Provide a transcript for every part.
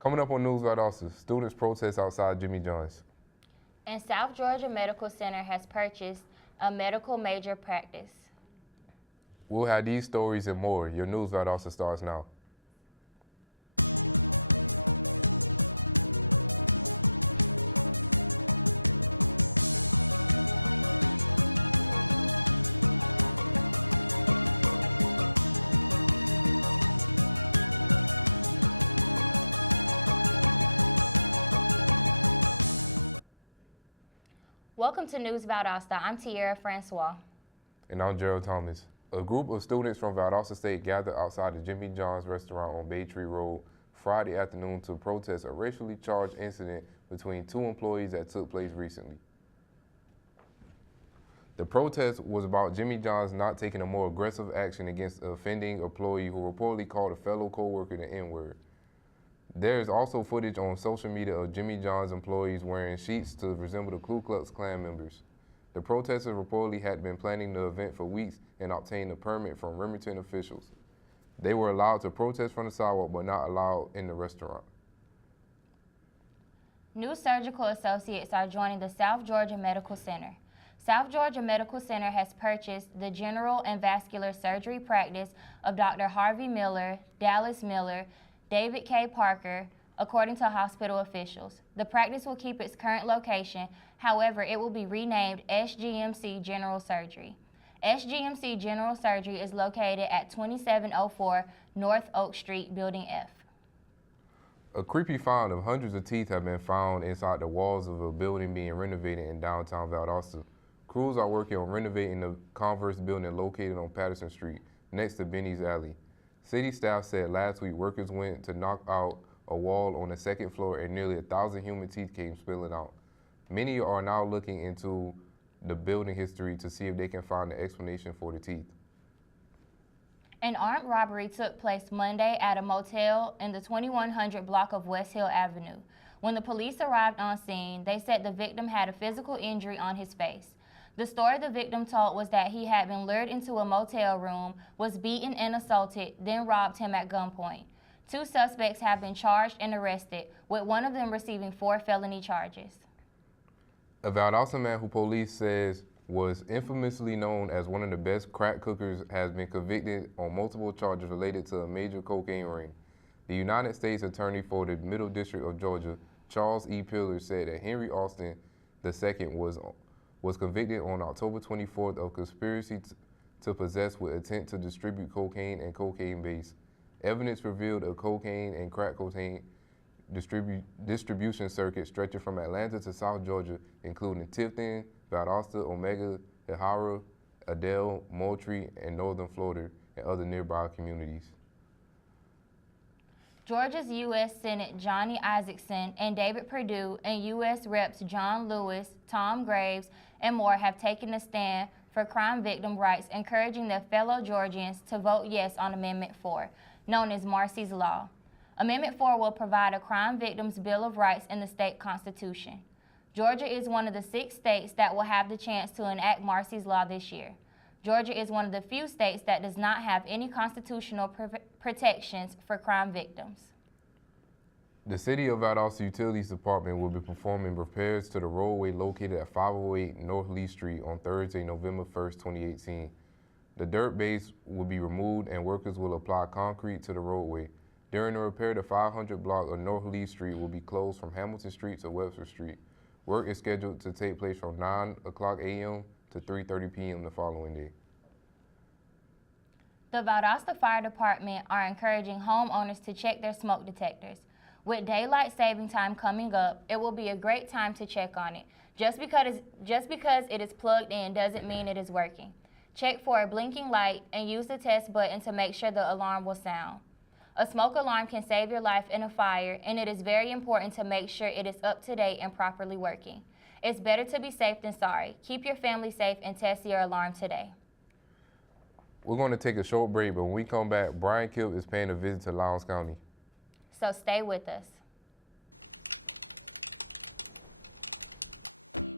Coming up on News Valdosta, students protest outside Jimmy John's. And South Georgia Medical Center has purchased a medical major practice. We'll have these stories and more. Your News Valdosta starts now. Welcome to News Valdosta. I'm Tierra Francois. And I'm Gerald Thomas. A group of students from Valdosta State gathered outside the Jimmy John's restaurant on Bay Tree Road Friday afternoon to protest a racially charged incident between two employees that took place recently. The protest was about Jimmy John's not taking a more aggressive action against an offending employee who reportedly called a fellow co-worker the N-word. There is also footage on social media of Jimmy John's employees wearing sheets to resemble the Ku Klux Klan members. The protesters reportedly had been planning the event for weeks and obtained a permit from Remington officials. They were allowed to protest from the sidewalk but not allowed in the restaurant. New surgical associates are joining the South Georgia Medical Center. South Georgia Medical Center has purchased the general and vascular surgery practice of Dr. Harvey Miller, Dallas Miller, David K. Parker, according to hospital officials. The practice will keep its current location, however, it will be renamed SGMC General Surgery. SGMC General Surgery is located at 2704 North Oak Street, Building F. A creepy find of hundreds of teeth have been found inside the walls of a building being renovated in downtown Valdosta. Crews are working on renovating the Converse building located on Patterson Street, next to Benny's Alley. City staff said last week workers went to knock out a wall on the second floor and nearly 1,000 human teeth came spilling out. Many are now looking into the building history to see if they can find the explanation for the teeth. An armed robbery took place Monday at a motel in the 2100 block of West Hill Avenue. When the police arrived on scene, they said the victim had a physical injury on his face. The story the victim told was that he had been lured into a motel room, was beaten and assaulted, then robbed him at gunpoint. Two suspects have been charged and arrested, with one of them receiving 4 felony charges. A Valdosta man who police says was infamously known as one of the best crack cookers has been convicted on multiple charges related to a major cocaine ring. The United States Attorney for the Middle District of Georgia, Charles E. Pillar, said that Henry Austin II was convicted on October 24th of conspiracy to possess with intent to distribute cocaine and cocaine base. Evidence revealed a cocaine and crack cocaine distribution circuit stretching from Atlanta to South Georgia, including Tifton, Valdosta, Omega, Hahira, Adel, Moultrie, and Northern Florida, and other nearby communities. Georgia's U.S. Senate Johnny Isakson and David Perdue and U.S. Reps John Lewis, Tom Graves, and more have taken a stand for crime victim rights, encouraging their fellow Georgians to vote yes on Amendment 4, known as Marsy's Law. Amendment 4 will provide a crime victim's Bill of Rights in the state constitution. Georgia is one of the 6 states that will have the chance to enact Marsy's Law this year. Georgia is one of the few states that does not have any constitutional protections for crime victims. The City of Valdosta Utilities Department will be performing repairs to the roadway located at 508 North Lee Street on Thursday, November 1st, 2018. The dirt base will be removed and workers will apply concrete to the roadway. During the repair, the 500 block of North Lee Street will be closed from Hamilton Street to Webster Street. Work is scheduled to take place from 9 o'clock a.m. to 3:30 p.m. the following day. The Valdosta Fire Department are encouraging homeowners to check their smoke detectors. With daylight saving time coming up, it will be a great time to check on it. Just because it is plugged in doesn't mean it is working. Check for a blinking light and use the test button to make sure the alarm will sound. A smoke alarm can save your life in a fire, and it is very important to make sure it is up to date and properly working. It's better to be safe than sorry. Keep your family safe and test your alarm today. We're going to take a short break, but when we come back, Brian Kipp is paying a visit to Lowndes County. So stay with us.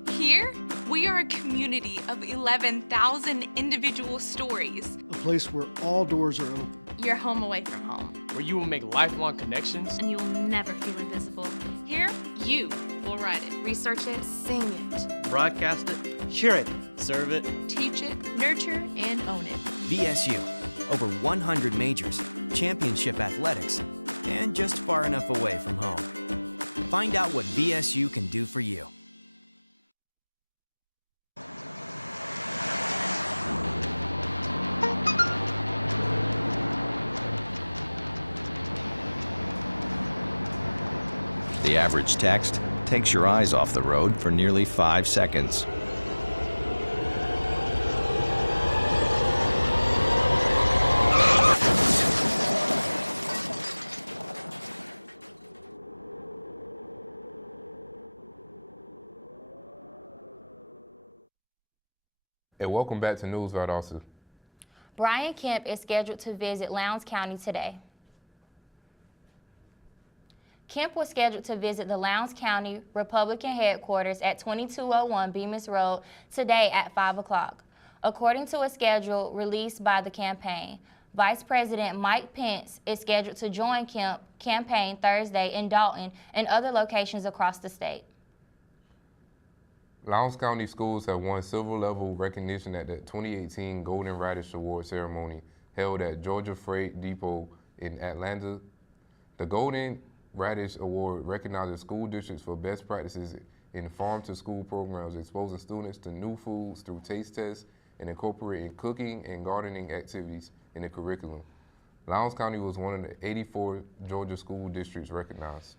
Here, we are a community of 11,000 individual stories. A place where all doors are open. Your home away from home. where you will make lifelong connections. And you'll never feel invisible. Here, you will write it, research it, sing it, broadcast it, share it, serve it, teach it, nurture, and own it. VSU, over 100 majors, championship athletics, and just far enough away from home. Find out what VSU can do for you. The average text takes your eyes off the road for nearly 5 seconds. And welcome back to News Valdosta. Brian Kemp is scheduled to visit Lowndes County today. Kemp was scheduled to visit the Lowndes County Republican headquarters at 2201 Bemis Road today at 5 o'clock. According to a schedule released by the campaign, Vice President Mike Pence is scheduled to join Kemp campaign Thursday in Dalton and other locations across the state. Lowndes County schools have won silver-level recognition at the 2018 Golden Radish Award ceremony held at Georgia Freight Depot in Atlanta. The Golden Radish Award recognizes school districts for best practices in farm-to-school programs, exposing students to new foods through taste tests and incorporating cooking and gardening activities in the curriculum. Lowndes County was one of the 84 Georgia school districts recognized.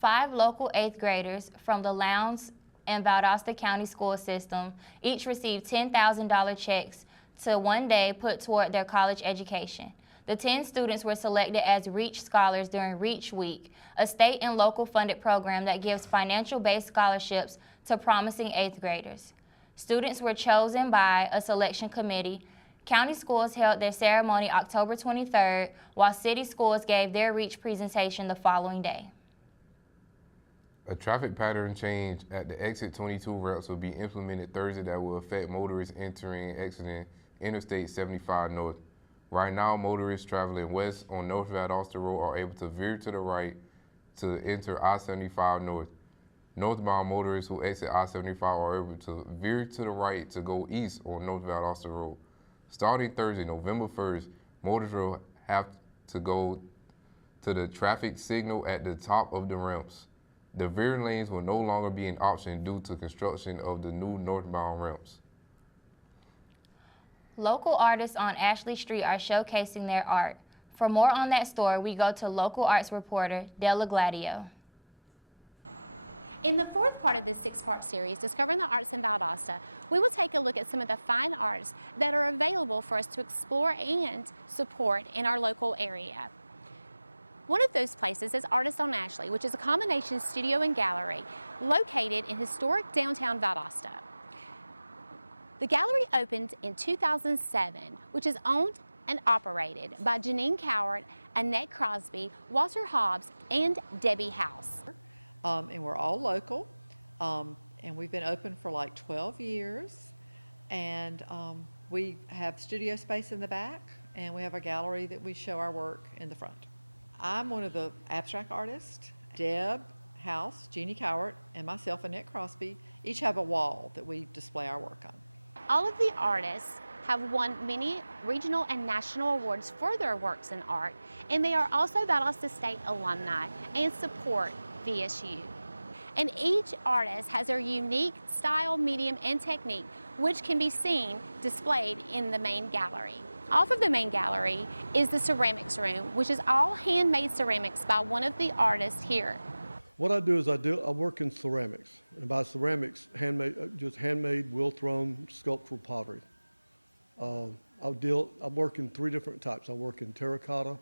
5 local 8th graders from the Lowndes and Valdosta County school system each received $10,000 checks to one day put toward their college education. The 10 students were selected as REACH Scholars during REACH Week, a state and local funded program that gives financial-based scholarships to promising 8th graders. Students were chosen by a selection committee. County schools held their ceremony October 23rd, while city schools gave their REACH presentation the following day. A traffic pattern change at the exit 22 routes will be implemented Thursday that will affect motorists entering and exiting Interstate 75 North. Right now, motorists traveling west on North Valdosta Road are able to veer to the right to enter I-75 North. Northbound motorists who exit I-75 are able to veer to the right to go east on North Valdosta Road. Starting Thursday, November 1st, motorists will have to go to the traffic signal at the top of the ramps. The veering lanes will no longer be an option due to construction of the new northbound ramps. Local artists on Ashley Street are showcasing their art. For more on that story, we go to local arts reporter Della Gladio. In the fourth part of this 6-part series, Discovering the Arts in Valdosta, we will take a look at some of the fine arts that are available for us to explore and support in our local area. One of those places is Artists on Ashley, which is a combination studio and gallery located in historic downtown Valdosta. The gallery opened in 2007, which is owned and operated by Janine Cowart, Annette Crosby, Walter Hobbs, and Debbie House. And we're all local, and we've been open for like 12 years, and we have studio space in the back, and we have a gallery that we show our work in the front. I'm one of the abstract artists. Deb House, Jeannie Cowart, and myself, Annette Crosby, each have a wall that we display our work on. All of the artists have won many regional and national awards for their works in art, and they are also Valdosta State alumni and support VSU. And each artist has their unique style, medium, and technique, which can be seen displayed in the main gallery. Off of the main gallery is the ceramics room, which is all handmade ceramics by one of the artists here. What I do is I work in ceramics, and by ceramics, just handmade, wheel-thrown, sculptural pottery. I work in 3 different types. I work in terracotta,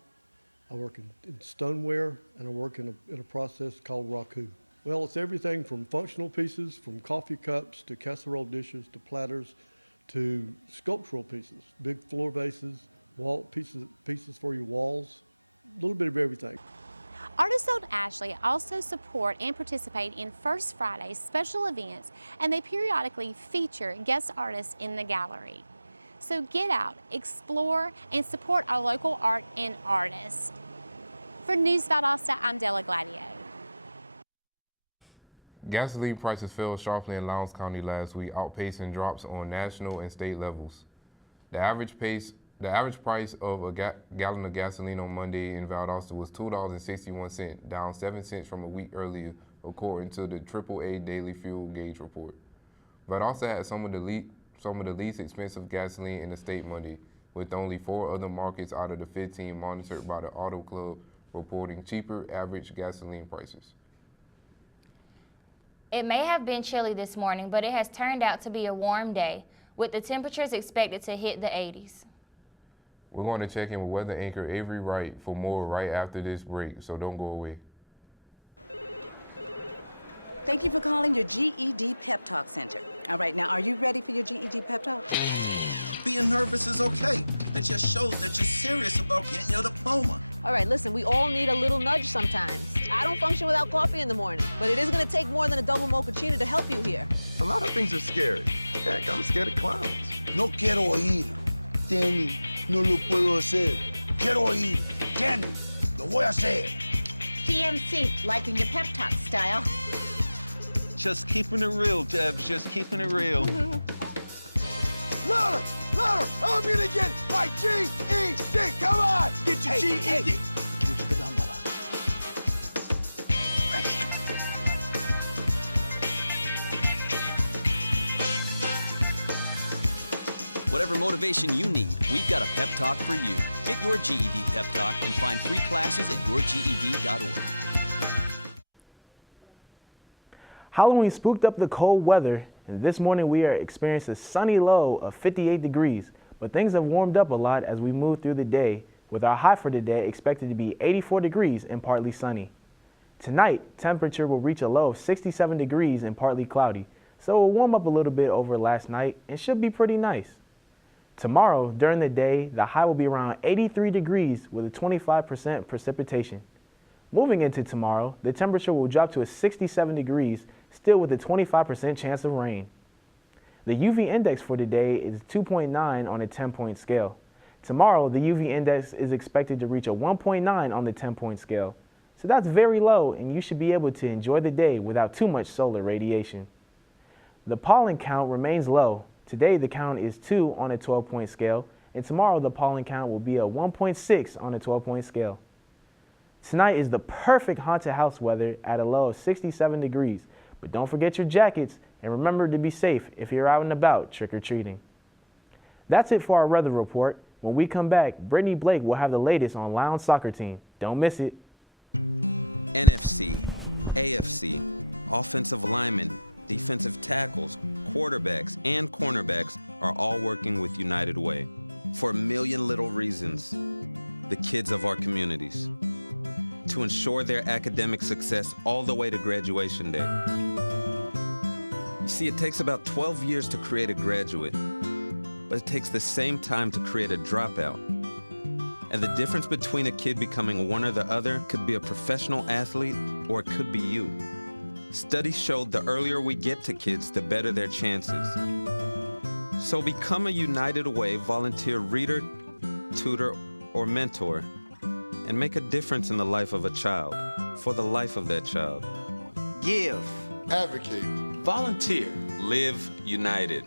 I work in stoneware, and I work in a process called raku. Well, it's everything from functional pieces, from coffee cups to casserole dishes to platters to sculptural pieces, big floor vases, wall pieces for your walls, a little bit of everything. Artists on Ashley also support and participate in First Friday's special events, and they periodically feature guest artists in the gallery. So get out, explore, and support our local art and artists. For News Valdosta, I'm Della Gladio. Gasoline prices fell sharply in Lowndes County last week, outpacing drops on national and state levels. The average price of a gallon of gasoline on Monday in Valdosta was $2.61, down 7 cents from a week earlier, according to the AAA Daily Fuel Gauge report. Valdosta had some of the least expensive gasoline in the state Monday, with only 4 other markets out of the 15 monitored by the Auto Club reporting cheaper average gasoline prices. It may have been chilly this morning, but it has turned out to be a warm day, with the temperatures expected to hit the 80s. We're going to check in with weather anchor Avery Wright for more right after this break, so don't go away. Thank you for calling your GED Pep Talk Center. All right, now, are you ready for your GED Pep Talk? Being nervous is okay. It just shows that you're serious about getting your diploma. All right, listen, we all need a little nudge sometimes. I don't function without coffee in the morning, but it is going to take more than a double mochaccino to help you here. A lot of things are scary. Heck, I'm scared of clowns. No quiero ir. Danny, no lo puedo hacer. Quiero ir. Danny, lo voy a hacer. DMC, liking your pep talk style. Just keeping it real, Debs, just keeping it real. Louder, louder, I'm gonna get my GED. Come on, get your GED. Hey. Whatever motivation you need, we've got a pep talk for you. Get your GED pep talk and find free classes at yourged.org. Halloween spooked up the cold weather, and this morning we are experiencing a sunny low of 58 degrees, but things have warmed up a lot as we move through the day, with our high for today expected to be 84 degrees and partly sunny. Tonight, temperature will reach a low of 67 degrees and partly cloudy, so it will warm up a little bit over last night and should be pretty nice. Tomorrow, during the day, the high will be around 83 degrees with a 25% precipitation. Moving into tomorrow, the temperature will drop to a 67 degrees, still with a 25% chance of rain. The UV index for today is 2.9 on a 10-point scale. Tomorrow, the UV index is expected to reach a 1.9 on the 10-point scale. So that's very low, and you should be able to enjoy the day without too much solar radiation. The pollen count remains low. Today, the count is 2 on a 12-point scale, and tomorrow the pollen count will be a 1.6 on a 12-point scale. Tonight is the perfect haunted house weather at a low of 67 degrees, but don't forget your jackets and remember to be safe if you're out and about trick-or-treating. That's it for our weather report. When we come back, Brittany Blake will have the latest on Lowndes soccer team. Don't miss it. NFC, AFC, offensive linemen, defensive tackles, quarterbacks, and cornerbacks are all working with United Way for a million little reasons. The kids of our communities, to ensure their academic success all the way to graduation day. You see, it takes about 12 years to create a graduate, but it takes the same time to create a dropout. And the difference between a kid becoming one or the other could be a professional athlete, or it could be you. Studies showed the earlier we get to kids, the better their chances. So become a United Way volunteer reader, tutor, or mentor, and make a difference in the life of a child, for the life of that child. Give. Advocate. Volunteer. Live united.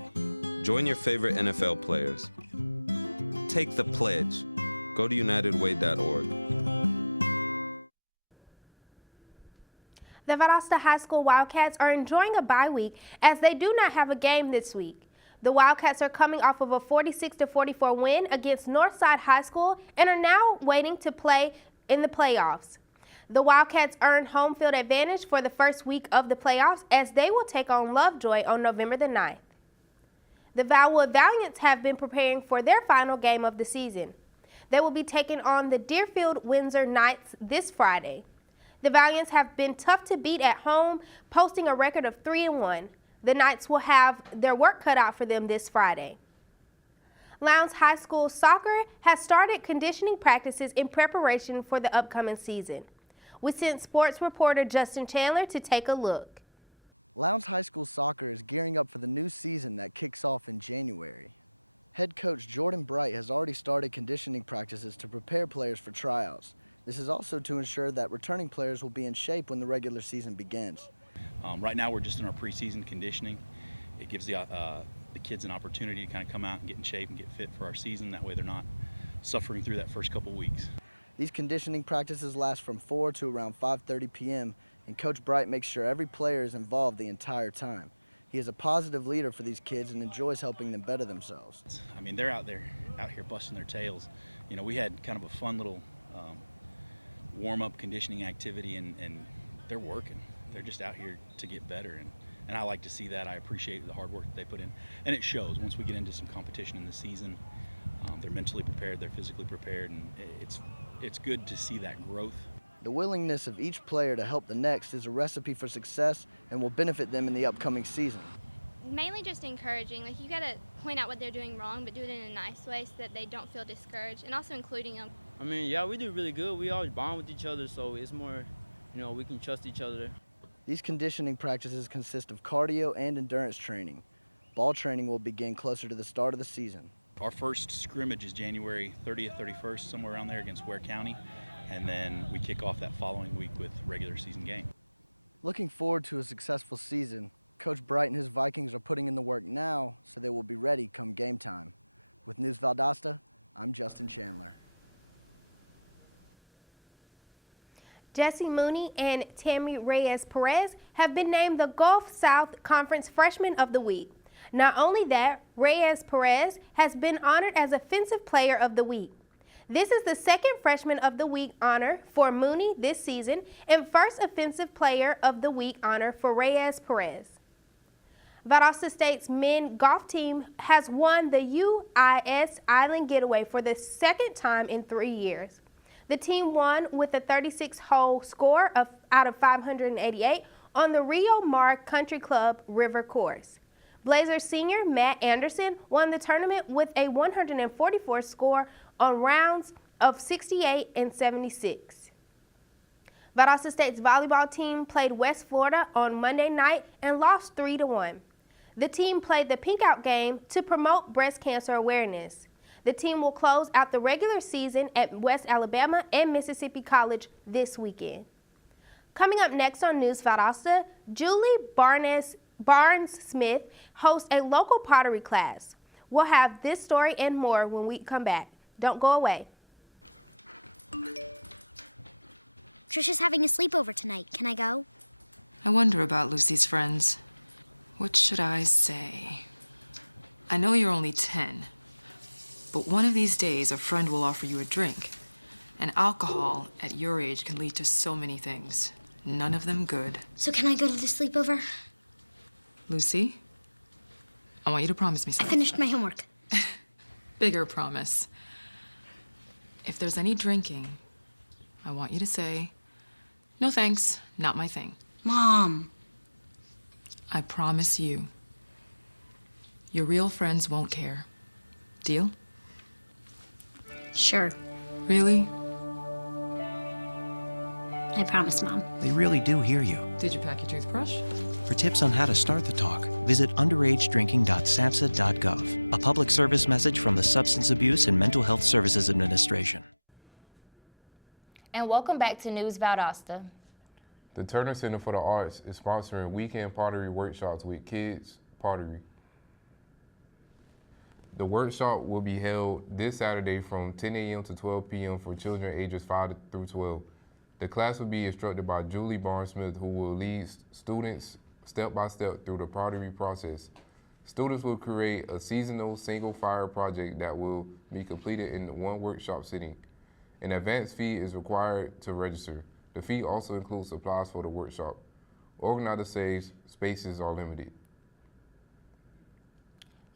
Join your favorite NFL players. Take the pledge. Go to unitedway.org. The Valdosta High School Wildcats are enjoying a bye week as they do not have a game this week. The Wildcats are coming off of a 46-44 win against Northside High School and are now waiting to play in the playoffs. The Wildcats earned home field advantage for the first week of the playoffs as they will take on Lovejoy on November the 9th. The Valwood Valiants have been preparing for their final game of the season. They will be taking on the Deerfield Windsor Knights this Friday. The Valiants have been tough to beat at home, posting a record of 3-1. The Knights will have their work cut out for them this Friday. Lowndes High School soccer has started conditioning practices in preparation for the upcoming season. We sent sports reporter Justin Chandler to take a look. Lowndes High School soccer is gearing up for the new season that kicks off in January. Head coach Jordan Bright has already started conditioning practices to prepare players for tryouts. This is also to ensure that returning players will be in shape when the regular season begins. Right now we're just in our preseason conditioning. It gives the kids an opportunity to kind of come out and get in shape and get fit for our season. That way they're not suffering through that first couple weeks. These conditioning practices last from 4 to around 5:30 p.m. and Coach Bright makes sure every player is involved the entire time. He is a positive leader for these kids and enjoys helping them better themselves. I mean, they're out here busting their tails. You know, we had kind of a fun little warm-up conditioning activity, and they're working. They're just out here to get better, and I like to see that. I appreciate the hard work that they put in, and it shows. Once we get into some competition in the season, they're mentally prepared, they're physically prepared, and it's good to see that growth. The willingness of each player to help the next is a recipe for success and will benefit them in the upcoming season. Mainly just encouraging. Like, you gotta point out what they're doing wrong, but do it in a nice way so that they don't feel discouraged, and also including them. I mean, yeah, we do really good. We always bond with each other, so it's more, we can trust each other. These conditioning practices consist of cardio and endurance training. Ball training will begin closer to the start of the season. Our first scrimmage is January 30th, 31st, somewhere around there against Ware County, and then we kick off that following week with regular season game. Looking forward to a successful season, Coach Bright and his Vikings are putting in the work now so they will be ready come game time. With News Valdosta, I'm Justin Chandler. Jesse Mooney and Tammy Reyes-Perez have been named the Gulf South Conference Freshman of the Week. Not only that, Reyes-Perez has been honored as Offensive Player of the Week. This is the second Freshman of the Week honor for Mooney this season and first Offensive Player of the Week honor for Reyes-Perez. Valdosta State's men golf team has won the UIS Island Getaway for the second time in 3 years. The team won with a 36-hole score out of 588 on the Rio Mar Country Club River Course. Blazers senior Matt Anderson won the tournament with a 144 score on rounds of 68 and 76. Valdosta State's volleyball team played West Florida on Monday night and lost 3-1. The team played the Pink Out game to promote breast cancer awareness. The team will close out the regular season at West Alabama and Mississippi College this weekend. Coming up next on News Valdosta, Julie Barnes-Smith hosts a local pottery class. We'll have this story and more when we come back. Don't go away. Trisha's having a sleepover tonight. Can I go? I wonder about Lucy's friends. What should I say? I know you're only 10, but one of these days a friend will offer you a drink. And alcohol at your age can lead to so many things. None of them good. So can I go to the sleepover? Lucy, I want you to promise me I something. finished my homework. Bigger promise. If there's any drinking, I want you to say, "No thanks, not my thing." Mom. I promise you. Your real friends won't care. Deal? Sure. Really? I promise, Mom. They really do hear you. Did you pack your toothbrush? For tips on how to start the talk, visit underagedrinking.samhsa.gov. A public service message from the Substance Abuse and Mental Health Services Administration. And welcome back to News Valdosta. The Turner Center for the Arts is sponsoring weekend pottery workshops with Kids Pottery. The workshop will be held this Saturday from 10 a.m. to 12 p.m. for children ages 5 through 12. The class will be instructed by Julie Barnes-Smith, who will lead students step by step through the pottery process. Students will create a seasonal single fire project that will be completed in one workshop sitting. An advance fee is required to register. The fee also includes supplies for the workshop. Organizer says spaces are limited.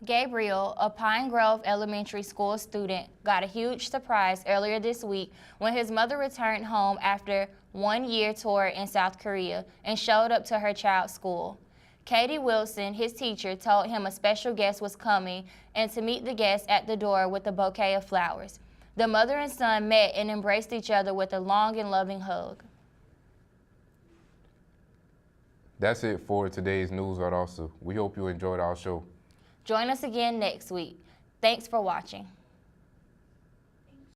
Gabriel, a Pine Grove Elementary School student, got a huge surprise earlier this week when his mother returned home after 1-year tour in South Korea and showed up to her child's school. Katie Wilson, his teacher, told him a special guest was coming and to meet the guest at the door with a bouquet of flowers. The mother and son met and embraced each other with a long and loving hug. That's it for today's News Valdosta. We hope you enjoyed our show. Join us again next week. Thanks for watching.